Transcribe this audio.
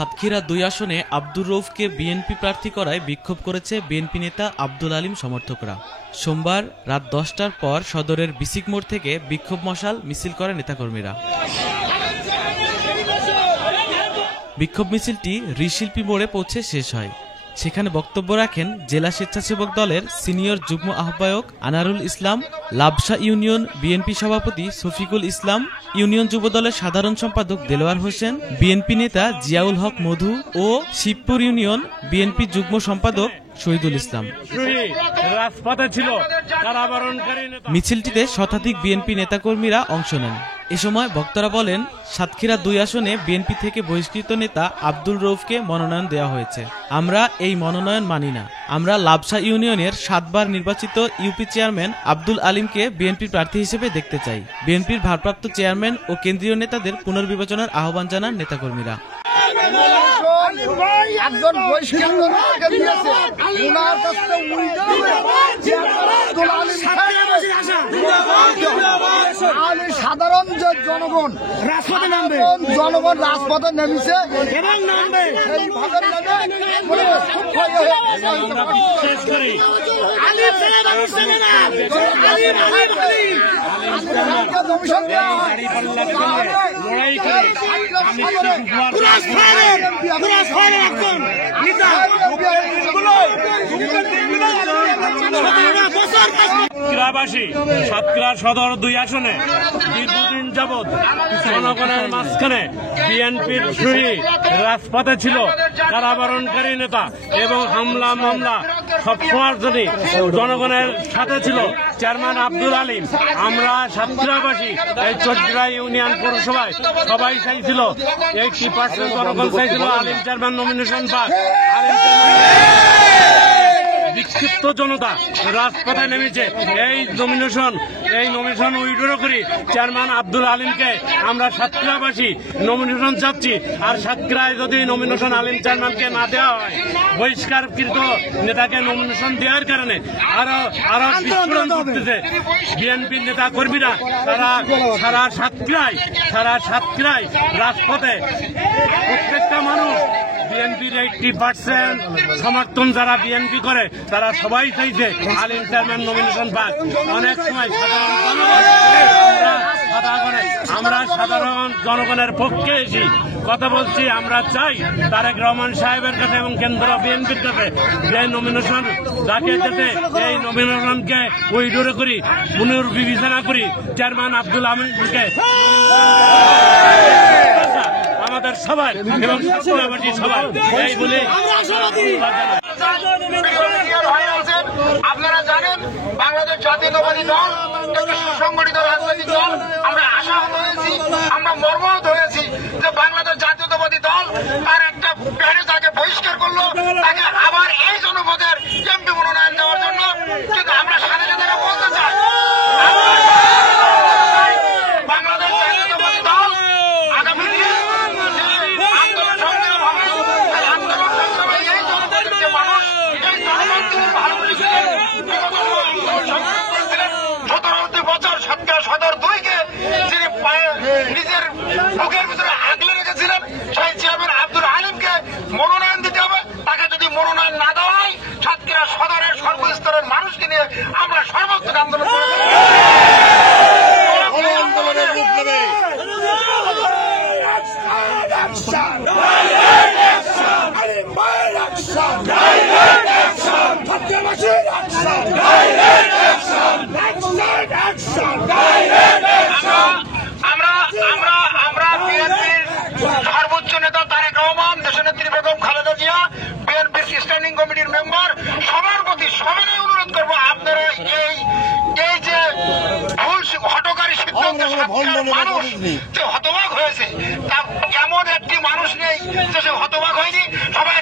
সাতক্ষীরা ২ আসনে আব্দুর রউফকে বিএনপি প্রার্থী করায় বিক্ষোভ করেছে বিএনপি নেতা আব্দুল আলীম সমর্থকরা। সোমবার রাত ১০টার পর সদরের বিসিক মোড় থেকে বিক্ষোভ মশাল মিছিল করে নেতাকর্মীরা। বিক্ষোভ মিছিলটি ঋষিল্পী মোড়ে পৌঁছে শেষ হয়। সেখানে বক্তব্য রাখেন জেলা স্বেচ্ছাসেবক দলের সিনিয়র যুগ্ম আহ্বায়ক আনারুল ইসলাম, লাবসা ইউনিয়ন বিএনপি সভাপতি শফিকুল ইসলাম, ইউনিয়ন যুবদলের সাধারণ সম্পাদক দেলোয়ার হোসেন, বিএনপি নেতা জিয়াউল হক মধু ও শিবপুর ইউনিয়ন বিএনপি যুগ্ম সম্পাদক শহীদুল ইসলাম। মিছিলটিতে শতাধিক বিএনপি নেতাকর্মীরা অংশ নেন। এ সময় বক্তারা বলেন, সাতক্ষীরা ২ আসনে বিএনপি থেকে বহিষ্কৃত নেতা আব্দুল রউফকে মনোনয়ন দেওয়া হয়েছে। আমরা এই মনোনয়ন মানি না। আমরা লাবসা ইউনিয়নের ৭ বার নির্বাচিত ইউপি চেয়ারম্যান আব্দুল আলীমকে বিএনপি প্রার্থী হিসেবে দেখতে চাই। বিএনপির ভারপ্রাপ্ত চেয়ারম্যান ও কেন্দ্রীয় নেতাদের পুনর্বিবেচনার আহ্বান জানান নেতাকর্মীরা। একজন সাধারণ যে জনগণ রাজপথে নেমেছে এবং নামবে সাতক্ষীরা সদর ২ আসনে দীর্ঘদিন যাবৎ জনগণের মাঝখানে বিএনপির শহীদ রাজপথে ছিল কারাবরণকারী নেতা এবং হামলা মামলা সবসময়ের জন্য জনগণের সাথে ছিল চেয়ারম্যান আব্দুল আলীম। আমরা সাতক্ষীরাবাসী এই চৌদ্রা ইউনিয়ন পৌরসভায় সবাই চাইছিল 80% জনগণ চাইছিল আলীম চেয়ারম্যান নমিনেশন পাক। বিক্ষিপ্ত জনতা রাজপথে নেমেছে এই নমিনেশন উইথড্র করি চেয়ারম্যান আব্দুল আলীমকে আমরা সাতক্ষীরাবাসী নমিনেশন চাচ্ছি। আর সাতক্ষীরায় যদি নমিনেশন আলীম চেয়ারম্যানকে না দেওয়া হয়, বহিষ্কারকৃত নেতাকে নমিনেশন দেওয়ার কারণে আরো বিস্ফোরণ ঘটতেছে। বিএনপির নেতা কর্মীরা তারা সারা সাতক্ষীরায় রাজপথে প্রত্যেকটা মানুষ বিএনপির 80% সমর্থন যারা বিএনপি করে তারা সবাই চাইছে আলীম চেয়ারম্যান নমিনেশন পাক। অনেক সময় আমরা সাধারণ জনগণের পক্ষে এসে কথা বলছি। আমরা চাই তারেক রহমান সাহেবের কাছে এবং কেন্দ্র বিএনপির কাছে যে নমিনেশন যাকে যেতে এই নমিনেশনকে উইথড্র করি পুনর্বিবেচনা করি চেয়ারম্যান আব্দুল আলীমকে আমাদের সবাই এবং সবাই এই বলে আপনারা জানেন বাংলাদেশ জাতীয়তাবাদী দল একটি সুসংগঠিত রাজনৈতিক দল। আমরা আশাহত হয়েছি, আমরা মর্মাহত হয়েছি যে বাংলাদেশ জাতীয়তাবাদী দল তার একটা প্যারে তাকে বহিষ্কার করলো, তাকে আবার এই জনপদের এমপি মনোনয়ন দেওয়ার জন্য। কিন্তু আমরা সাথে সাথে বলতে চাই বাংলাদেশ জাতীয়তাবাদী দল আগামী সদর ২কে যিনি নিজের বুকের ভিতরে আগলে রেখেছিলেন সেই চেয়ারম্যান আব্দুল আলীমকে মনোনয়ন দিতে হবে। তাকে যদি মনোনয়ন না দেওয়া হয়, সাতক্ষীরা সদরের সর্বস্তরের মানুষকে নিয়ে আমরা সর্বোচ্চ আন্দোলন সর্বোচ্চ নেতা তারেক রহমান, দেশনেত্রী বেগম খালেদা জিয়া, বিএনপির স্ট্যান্ডিং কমিটির মেম্বার সবার প্রতি সবাই অনুরোধ করবো, আপনারা এই যে ভুল হঠকারী সিদ্ধান্ত মানুষ যে হতবাক হয়েছে, তা এমন একটি মানুষ নেই যে সে হতবাক হয়নি। সবাই